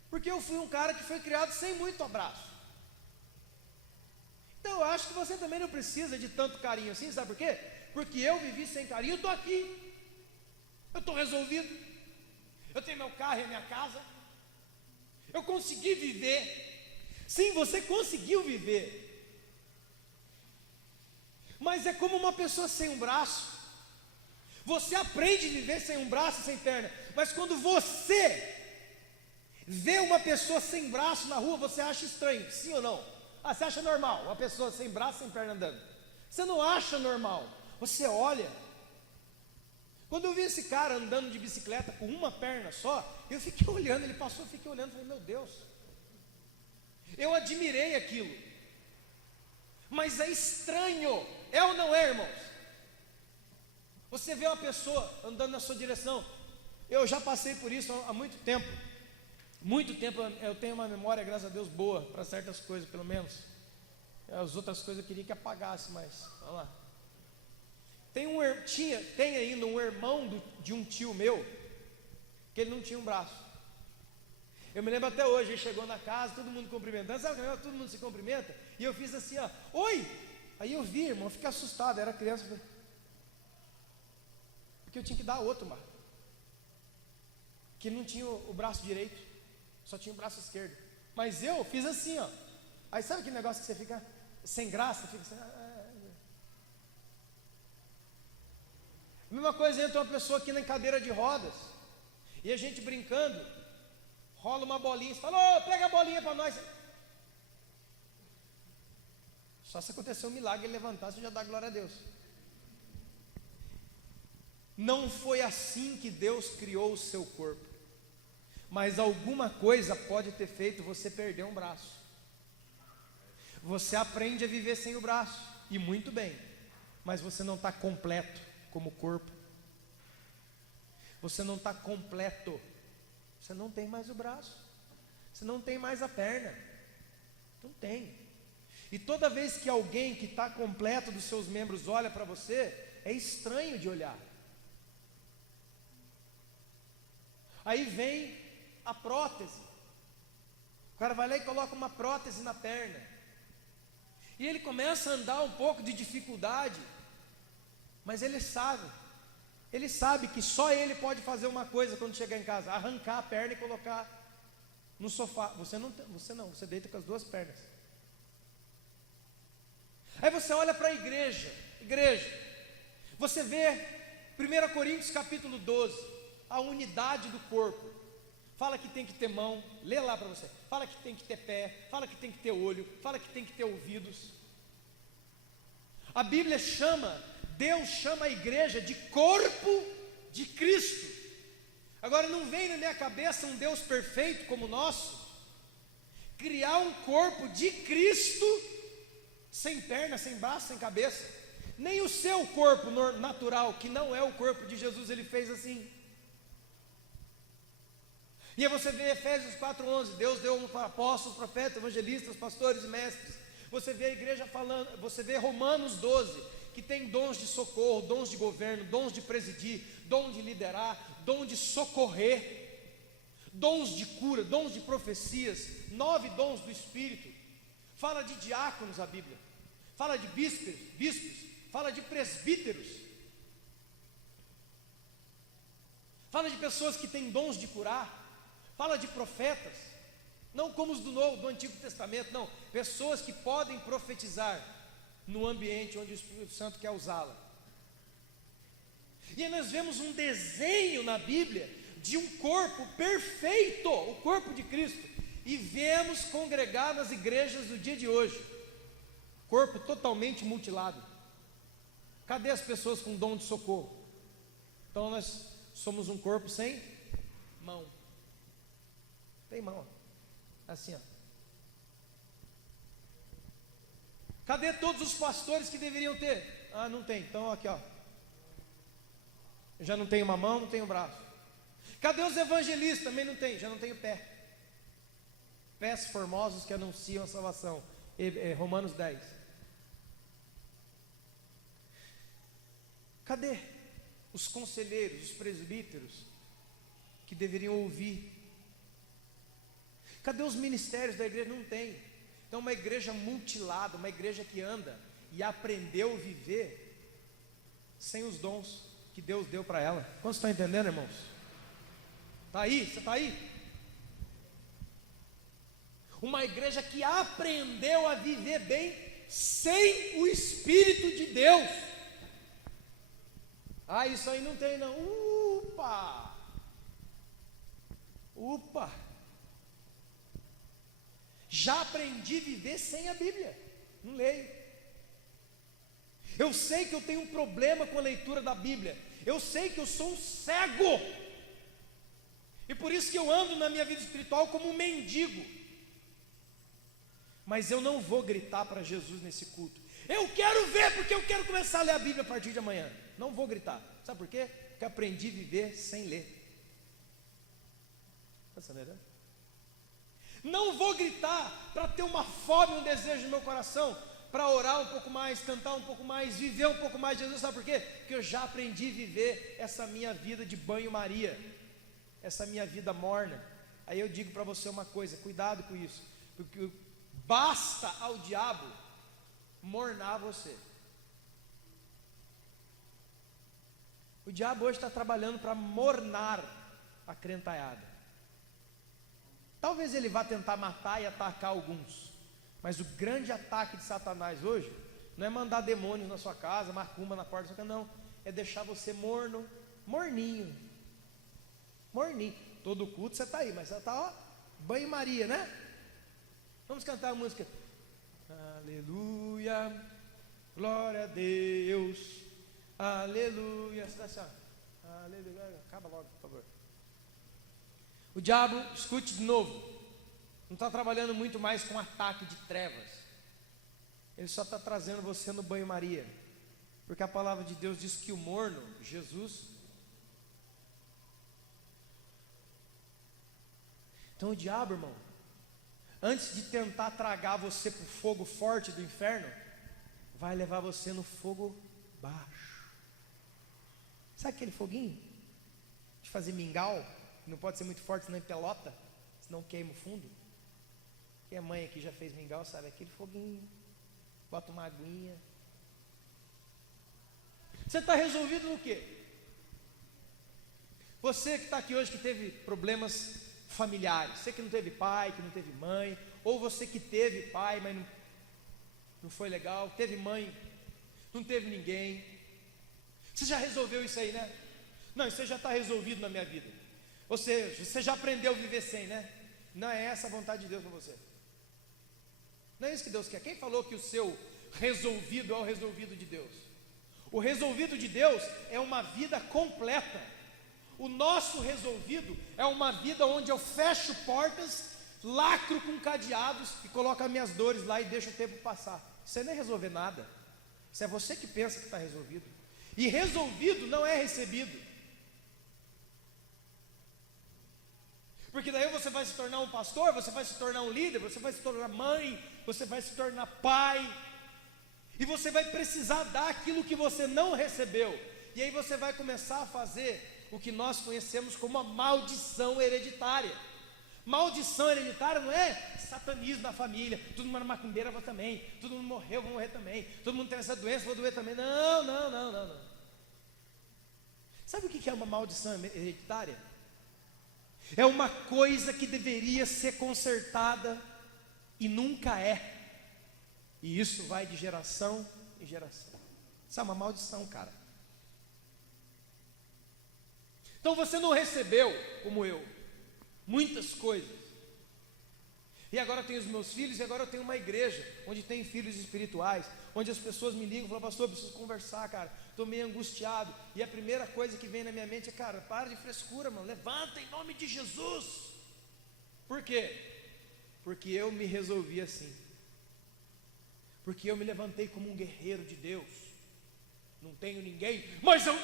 Porque eu fui um cara que foi criado sem muito abraço. Então eu acho que você também não precisa de tanto carinho assim. Sabe por quê? Porque eu vivi sem carinho, eu estou aqui. Eu estou resolvido. Eu tenho meu carro e a minha casa. Eu consegui viver. Sim, você conseguiu viver. Mas é como uma pessoa sem um braço. Você aprende a viver sem um braço e sem perna. Mas quando você vê uma pessoa sem braço na rua, você acha estranho, sim ou não? Você acha normal uma pessoa sem braço e sem perna andando? Você não acha normal. Você olha. Quando eu vi esse cara andando de bicicleta com uma perna só, eu fiquei olhando, ele passou, eu fiquei olhando, falei, meu Deus. Eu admirei aquilo. Mas é estranho, é ou não é, irmãos? Você vê uma pessoa andando na sua direção. Eu já passei por isso há muito tempo. Muito tempo eu tenho uma memória, graças a Deus, boa para certas coisas, pelo menos. As outras coisas eu queria que apagasse, mas vamos lá. Tem ainda um irmão de um tio meu, que ele não tinha um braço. Eu me lembro até hoje, ele chegou na casa, todo mundo cumprimentando, sabe que todo mundo se cumprimenta? E eu fiz assim, ó, oi! Aí eu vi, irmão, eu fiquei assustado, era criança, porque eu tinha que dar outro, mano. Que ele não tinha o braço direito, só tinha o braço esquerdo. Mas eu fiz assim, ó. Aí sabe aquele negócio que você fica sem graça? Fica assim, Mesma coisa, entra uma pessoa aqui na cadeira de rodas, e a gente brincando, rola uma bolinha, você fala, ô, pega a bolinha para nós. Só se acontecer um milagre, ele levantar, você já dá glória a Deus. Não foi assim que Deus criou o seu corpo. Mas alguma coisa pode ter feito você perder um braço. Você aprende a viver sem o braço, e muito bem, mas você não está completo como corpo. Você não está completo. Você não tem mais o braço. Você não tem mais a perna. Não tem. E toda vez que alguém que está completo dos seus membros olha para você, é estranho de olhar. Aí vem a prótese. O cara vai lá e coloca uma prótese na perna. E ele começa a andar um pouco de dificuldade. Mas ele sabe que só ele pode fazer uma coisa quando chegar em casa: arrancar a perna e colocar no sofá. Você não, você deita com as duas pernas. Aí você olha para a igreja, você vê 1 Coríntios capítulo 12, a unidade do corpo. Fala que tem que ter mão, lê lá para você. Fala que tem que ter pé, fala que tem que ter olho, fala que tem que ter ouvidos. A Bíblia Deus chama a igreja de corpo de Cristo. Agora não vem na minha cabeça um Deus perfeito como o nosso criar um corpo de Cristo sem perna, sem braço, sem cabeça. Nem o seu corpo natural, que não é o corpo de Jesus, ele fez assim. E aí você vê Efésios 4:11, Deus deu apóstolos, profetas, evangelistas, pastores e mestres. Você vê a igreja falando, você vê Romanos 12, que tem dons de socorro, dons de governo, dons de presidir, dom de liderar, dom de socorrer, dons de cura, dons de profecias, 9 dons do Espírito. Fala de diáconos a Bíblia, fala de bispos, fala de presbíteros, fala de pessoas que têm dons de curar, fala de profetas, não como os do Antigo Testamento, não, pessoas que podem profetizar no ambiente onde o Espírito Santo quer usá-la. E aí nós vemos um desenho na Bíblia de um corpo perfeito, o corpo de Cristo, e vemos congregar nas igrejas do dia de hoje, corpo totalmente mutilado. Cadê as pessoas com dom de socorro? Então nós somos um corpo sem mão. Tem mão, assim, ó. Cadê todos os pastores que deveriam ter? Ah, não tem. Então aqui, ó. Já não tenho uma mão, não tenho um braço. Cadê os evangelistas? Também não tem, já não tenho pé. Pés formosos que anunciam a salvação. Romanos 10. Cadê os conselheiros, os presbíteros que deveriam ouvir? Cadê os ministérios da igreja? Não tem. Então uma igreja mutilada, uma igreja que anda e aprendeu a viver sem os dons que Deus deu para ela. Quantos estão entendendo, irmãos? Está aí? Você está aí? Uma igreja que aprendeu a viver bem sem o Espírito de Deus. Ah, isso aí não tem não. Upa! Já aprendi a viver sem a Bíblia, não leio. Eu sei que eu tenho um problema com a leitura da Bíblia. Eu sei que eu sou um cego. E por isso que eu ando na minha vida espiritual como um mendigo. Mas eu não vou gritar para Jesus nesse culto. Eu quero ver porque eu quero começar a ler a Bíblia a partir de amanhã. Não vou gritar. Sabe por quê? Porque aprendi a viver sem ler. Está entendendo? Não vou gritar para ter uma fome, um desejo no meu coração, para orar um pouco mais, cantar um pouco mais, viver um pouco mais de Jesus. Sabe por quê? Porque eu já aprendi a viver essa minha vida de banho-maria, essa minha vida morna. Aí eu digo para você uma coisa, cuidado com isso, porque basta ao diabo mornar você. O diabo hoje está trabalhando para mornar a crentaiada. Talvez ele vá tentar matar e atacar alguns, mas o grande ataque de Satanás hoje não é mandar demônios na sua casa, macumba na porta da sua casa, não, é deixar você morninho. Todo culto você está aí, mas você está, ó, banho-maria, né? Vamos cantar a música. Aleluia, glória a Deus, aleluia. Você está assim, ó, aleluia. Acaba logo, por favor. O diabo, escute de novo, não está trabalhando muito mais com ataque de trevas. Ele só está trazendo você no banho-maria. Porque a palavra de Deus diz que o morno, Jesus. Então o diabo, irmão, antes de tentar tragar você para o fogo forte do inferno, vai levar você no fogo baixo. Sabe aquele foguinho? De fazer mingau? Não pode ser muito forte, senão empelota, senão queima o fundo. Quem é mãe aqui já fez mingau, sabe? Aquele foguinho, bota uma aguinha. Você está resolvido no quê? Você que está aqui hoje que teve problemas familiares, você que não teve pai, que não teve mãe, ou você que teve pai, mas não foi legal, teve mãe, não teve ninguém. Você já resolveu isso aí, né? Não, isso aí já está resolvido na minha vida. Ou seja, você já aprendeu a viver sem, né? Não é essa a vontade de Deus para você. Não é isso que Deus quer. Quem falou que o seu resolvido é o resolvido de Deus? O resolvido de Deus é uma vida completa. O nosso resolvido é uma vida onde eu fecho portas, lacro com cadeados e coloco as minhas dores lá e deixo o tempo passar. Isso não é resolver nada. Isso é você que pensa que está resolvido. E resolvido não é recebido. Porque daí você vai se tornar um pastor, você vai se tornar um líder, você vai se tornar mãe, você vai se tornar pai, e você vai precisar dar aquilo que você não recebeu, e aí você vai começar a fazer o que nós conhecemos como a maldição hereditária. Maldição hereditária não é satanismo da família, todo mundo era macumbeira, vou também, todo mundo morreu, vou morrer também, todo mundo tem essa doença, vou doer também. Não. Sabe o que é uma maldição hereditária? É uma coisa que deveria ser consertada e nunca é. E isso vai de geração em geração. Isso é uma maldição, cara. Então você não recebeu, como eu, muitas coisas. E agora eu tenho os meus filhos, e agora eu tenho uma igreja onde tem filhos espirituais, onde as pessoas me ligam e falam: pastor, eu preciso conversar, cara, estou meio angustiado. E a primeira coisa que vem na minha mente é: cara, para de frescura, mano, levanta em nome de Jesus. Por quê? Porque eu me resolvi assim, porque eu me levantei como um guerreiro de Deus. Não tenho ninguém, mas eu não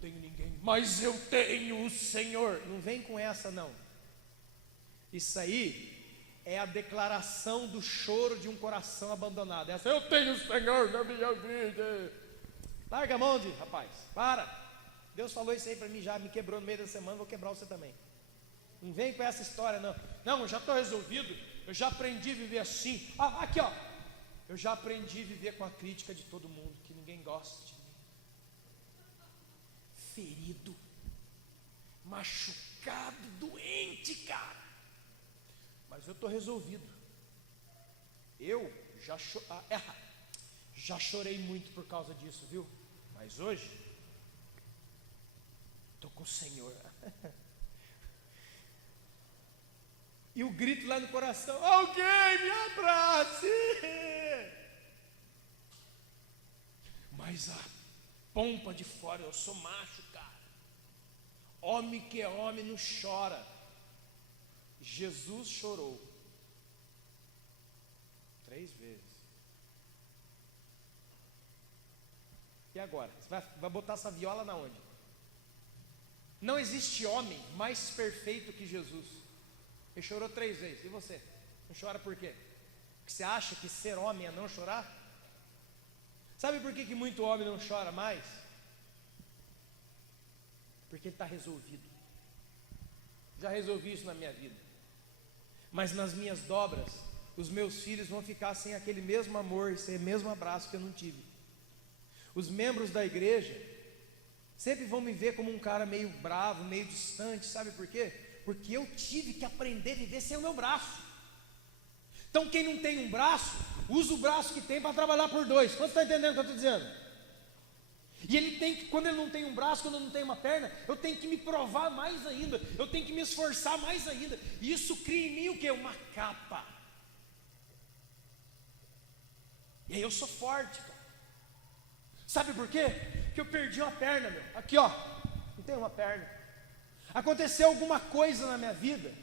tenho ninguém, mas eu tenho o Senhor. Não vem com essa não. Isso aí é a declaração do choro de um coração abandonado. Essa: eu tenho o Senhor na minha vida. Larga a mão, rapaz, para. Deus falou isso aí para mim, já me quebrou no meio da semana, vou quebrar você também. Não vem com essa história não. Não, eu já estou resolvido, eu já aprendi a viver assim. Aqui ó, eu já aprendi a viver com a crítica de todo mundo, que ninguém gosta de mim. Ferido, machucado, doente, cara. Mas eu estou resolvido. Eu já chorei muito por causa disso, viu? Mas hoje estou com o Senhor. E o grito lá no coração: alguém me abrace. Mas a pompa de fora: eu sou macho, cara. Homem que é homem não chora. Jesus chorou 3 vezes. E agora? Você vai botar essa viola na onde? Não existe homem mais perfeito que Jesus. Ele chorou 3 vezes. E você? Não chora por quê? Porque você acha que ser homem é não chorar? Sabe por que muito homem não chora mais? Porque ele está resolvido. Já resolvi isso na minha vida. Mas nas minhas dobras, os meus filhos vão ficar sem aquele mesmo amor, sem o mesmo abraço que eu não tive. Os membros da igreja sempre vão me ver como um cara meio bravo, meio distante. Sabe por quê? Porque eu tive que aprender a viver sem o meu braço. Então quem não tem um braço, usa o braço que tem para trabalhar por 2. Quanto está entendendo o que eu estou dizendo? E ele tem que, quando ele não tem um braço, quando ele não tem uma perna, eu tenho que me provar mais ainda, eu tenho que me esforçar mais ainda. E isso cria em mim o quê? Uma capa. E aí eu sou forte, cara. Sabe por quê? Porque eu perdi uma perna, meu. Aqui ó, não tenho uma perna. Aconteceu alguma coisa na minha vida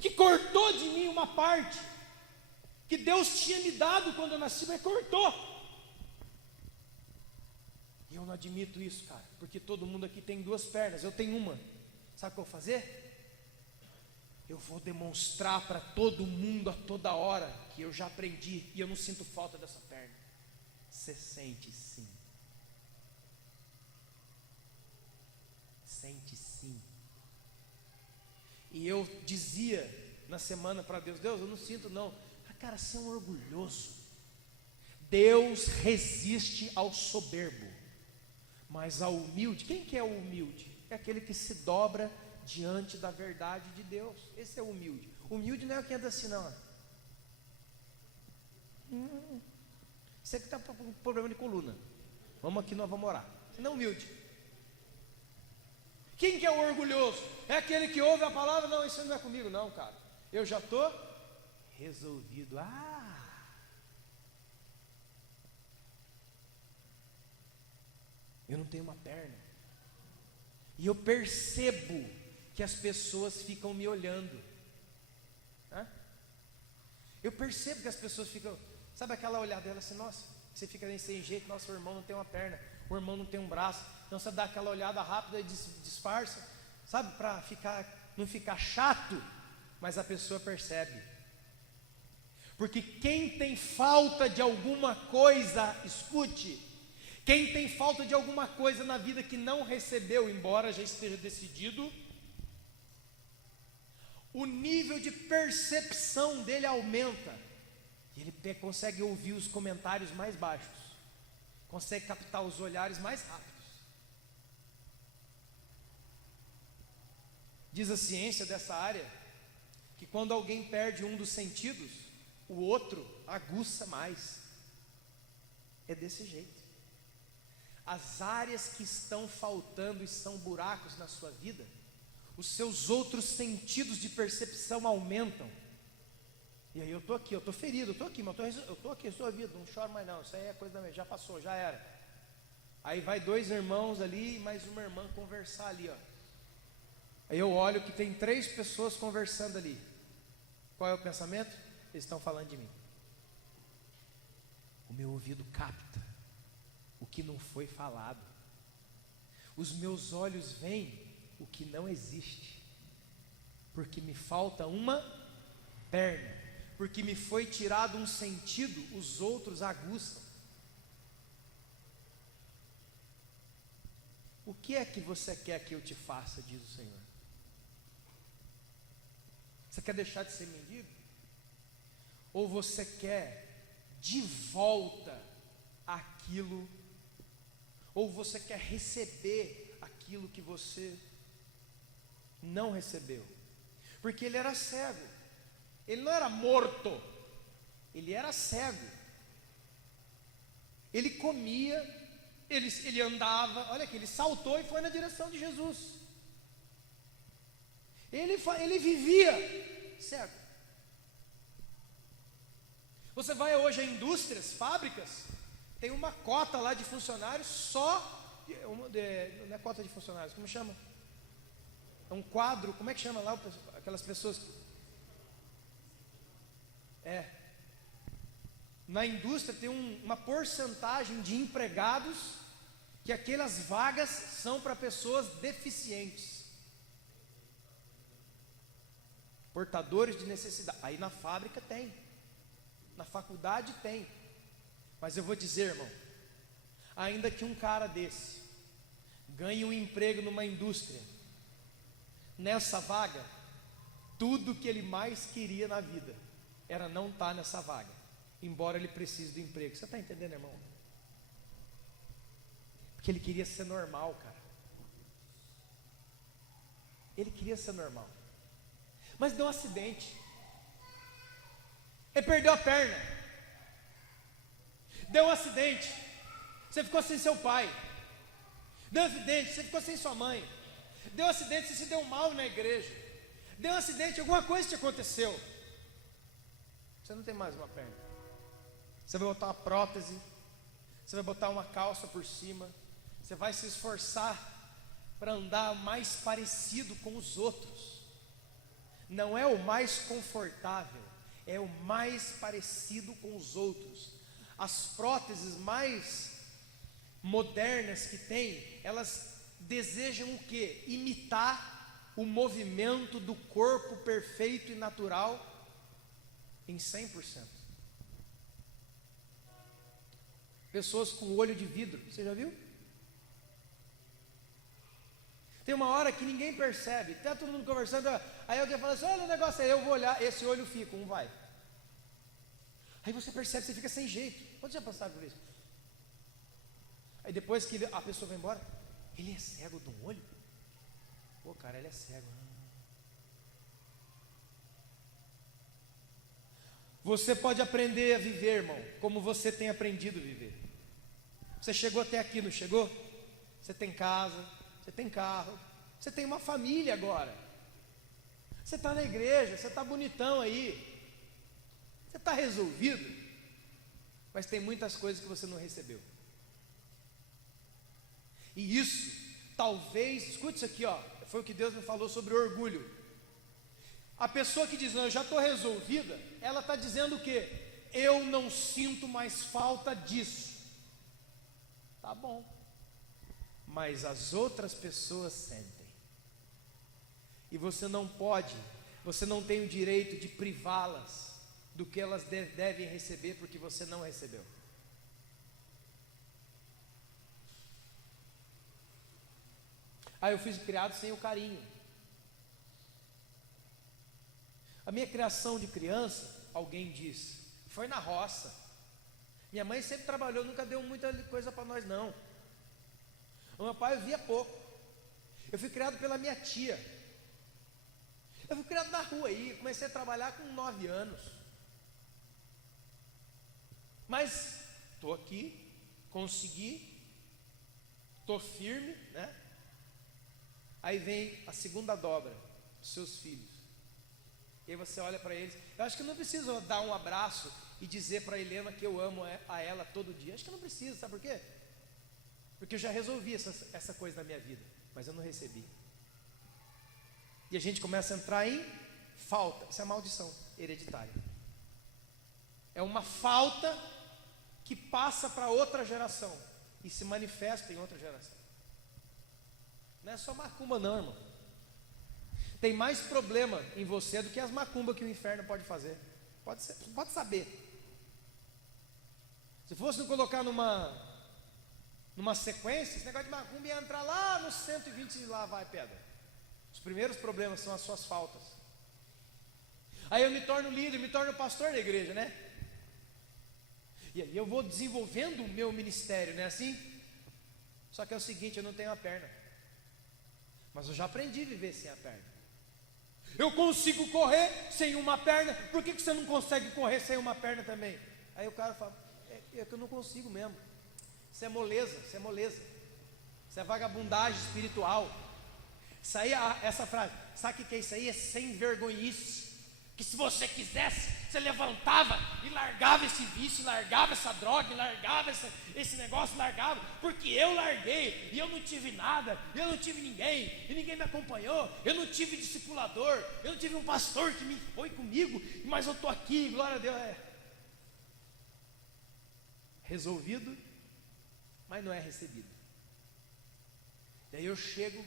que cortou de mim uma parte que Deus tinha me dado quando eu nasci, mas cortou. E eu não admito isso, cara, porque todo mundo aqui tem 2 pernas, eu tenho uma. Sabe o que eu vou fazer? Eu vou demonstrar para todo mundo a toda hora que eu já aprendi e eu não sinto falta dessa perna. Você sente sim. Sente sim. E eu dizia na semana para Deus: Deus, eu não sinto não. Cara, você é um orgulhoso. Deus resiste ao soberbo, mas ao humilde. Quem que é o humilde? É aquele que se dobra diante da verdade de Deus. Esse é o humilde. O humilde não é quem anda assim não. Você que está com problema de coluna, vamos aqui, nós vamos orar. Você não é humilde. Quem que é o orgulhoso? É aquele que ouve a palavra: não, isso não é comigo não, cara, eu já estou resolvido. Eu não tenho uma perna. E eu percebo que as pessoas ficam me olhando. Eu percebo que as pessoas ficam, sabe aquela olhada dela assim: nossa, você fica nem sem jeito, nossa, o irmão não tem uma perna, o irmão não tem um braço. Então você dá aquela olhada rápida e disfarça, sabe, para não ficar chato, mas a pessoa percebe. Porque quem tem falta de alguma coisa, escute, quem tem falta de alguma coisa na vida que não recebeu, embora já esteja decidido, o nível de percepção dele aumenta. E ele consegue ouvir os comentários mais baixos, consegue captar os olhares mais rápidos. Diz a ciência dessa área que quando alguém perde um dos sentidos, o outro aguça mais. É desse jeito. As áreas que estão faltando e são buracos na sua vida, os seus outros sentidos de percepção aumentam. E aí eu estou aqui, eu estou ferido, eu estou aqui, mas eu estou aqui, estou vivo, não choro mais não, isso aí é coisa da minha, já passou, já era. Aí vai 2 irmãos ali e mais uma irmã conversar ali, ó. Aí eu olho que tem 3 pessoas conversando ali. Qual é o pensamento? Eles estão falando de mim. O meu ouvido capta o que não foi falado. Os meus olhos veem o que não existe. Porque me falta uma perna. Porque me foi tirado um sentido, os outros aguçam. O que é que você quer que eu te faça, diz o Senhor? Você quer deixar de ser mendigo? Ou você quer de volta aquilo? Ou você quer receber aquilo que você não recebeu? Porque ele era cego. Ele não era morto. Ele era cego. Ele comia, ele andava, olha aqui, ele saltou e foi na direção de Jesus. Ele vivia cego. Você vai hoje a indústrias, fábricas, tem uma cota lá de funcionários não é cota de funcionários, como chama? É um quadro, como é que chama lá aquelas pessoas? Na indústria tem uma porcentagem de empregados que aquelas vagas são para pessoas deficientes, portadores de necessidade. Aí na fábrica tem, na faculdade tem. Mas eu vou dizer, irmão, ainda que um cara desse ganhe um emprego numa indústria, nessa vaga, tudo que ele mais queria na vida era não estar nessa vaga, embora ele precise do emprego. Você está entendendo, irmão? Porque ele queria ser normal, cara. Ele queria ser normal. Mas deu um acidente. Ele perdeu a perna. Deu um acidente. Você ficou sem seu pai. Deu um acidente, você ficou sem sua mãe. Deu um acidente, você se deu mal na igreja. Deu um acidente, alguma coisa te aconteceu. Você não tem mais uma perna. Você vai botar uma prótese. Você vai botar uma calça por cima. Você vai se esforçar para andar mais parecido com os outros. Não é o mais confortável, é o mais parecido com os outros. As próteses mais modernas que tem, elas desejam o quê? Imitar o movimento do corpo perfeito e natural em 100%. Pessoas com olho de vidro, você já viu? Tem uma hora que ninguém percebe, está todo mundo conversando, aí alguém fala assim, olha o negócio aí, eu vou olhar, esse olho fica, um vai. Aí você percebe, você fica sem jeito. Quantos já passaram por isso? Aí depois que a pessoa vai embora, ele é cego de um olho? Pô, cara, ele é cego. Você pode aprender a viver, irmão, como você tem aprendido a viver. Você chegou até aqui, não chegou? Você tem casa, você tem carro, você tem uma família agora. Você está na igreja, você está bonitão aí. Você está resolvido. Mas tem muitas coisas que você não recebeu. E isso, talvez, escute isso aqui, ó, foi o que Deus me falou sobre orgulho. A pessoa que diz, não, eu já estou resolvida, ela está dizendo o quê? Eu não sinto mais falta disso. Tá bom. mas as outras pessoas sentem. E você não tem o direito de privá-las do que elas devem receber, porque você não recebeu. Eu fui criado sem o carinho. A minha criação de criança, alguém diz, foi na roça. Minha mãe sempre trabalhou, nunca deu muita coisa para nós não. O meu pai eu via pouco. Eu fui criado pela minha tia. Eu fui criado na rua aí, comecei a trabalhar com 9 anos. Mas estou aqui, consegui, estou firme, né? Aí vem a segunda dobra, os seus filhos. E aí você olha para eles. Eu acho que eu não preciso dar um abraço e dizer para a Helena que eu amo a ela todo dia. Acho que eu não preciso, sabe por quê? Porque eu já resolvi essa coisa na minha vida, mas eu não recebi. E a gente começa a entrar em falta. Isso é maldição hereditária. É uma falta que passa para outra geração e se manifesta em outra geração. Não é só macumba não, irmão. Tem mais problema em você do que as macumbas que o inferno pode fazer. Pode saber. Se fosse colocar numa sequência, esse negócio de macumba ia entrar lá no 120 e lá vai pedra. Os primeiros problemas são as suas faltas. Aí eu me torno líder, me torno pastor da igreja, né? E aí eu vou desenvolvendo o meu ministério, não é assim? Só que é o seguinte, eu não tenho a perna. Mas eu já aprendi a viver sem a perna. Eu consigo correr sem uma perna, por que você não consegue correr sem uma perna também? Aí o cara fala, é que eu não consigo mesmo. Isso é moleza, isso é moleza. Isso é vagabundagem espiritual. Isso aí, essa frase, sabe o que é isso aí? É sem vergonhice. Que se você quisesse, você levantava e largava esse vício, largava essa droga, largava esse negócio, largava, porque eu larguei, e eu não tive nada, eu não tive ninguém, e ninguém me acompanhou, eu não tive discipulador, eu não tive um pastor que me foi comigo, mas eu estou aqui, glória a Deus. Resolvido, mas não é recebido. Daí eu chego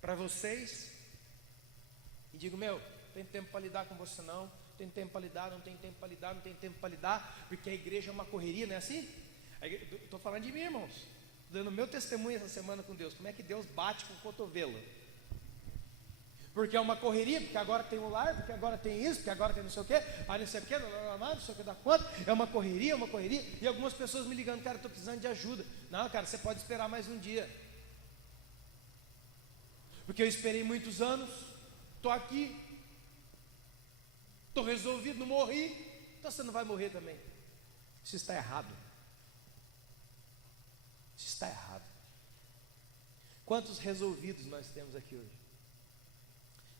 para vocês e digo, tem tempo para lidar com você não, tem tempo para lidar, não tem tempo para lidar, não tem tempo para lidar, porque a igreja é uma correria, não é assim? Estou falando de mim, irmãos, estou dando meu testemunho essa semana com Deus, como é que Deus bate com o cotovelo, porque é uma correria, porque agora tem um lar, porque agora tem isso, porque agora tem não sei o que, não sei o que, não sei o que dá quanto, é uma correria, e algumas pessoas me ligando, cara, estou precisando de ajuda. Não, cara, você pode esperar mais um dia, porque eu esperei muitos anos, estou aqui, estou resolvido, não morri, então você não vai morrer também. Isso está errado. Isso está errado. Quantos resolvidos nós temos aqui hoje?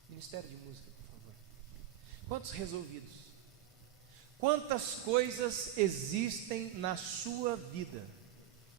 Ministério de música, por favor. Quantos resolvidos? Quantas coisas existem na sua vida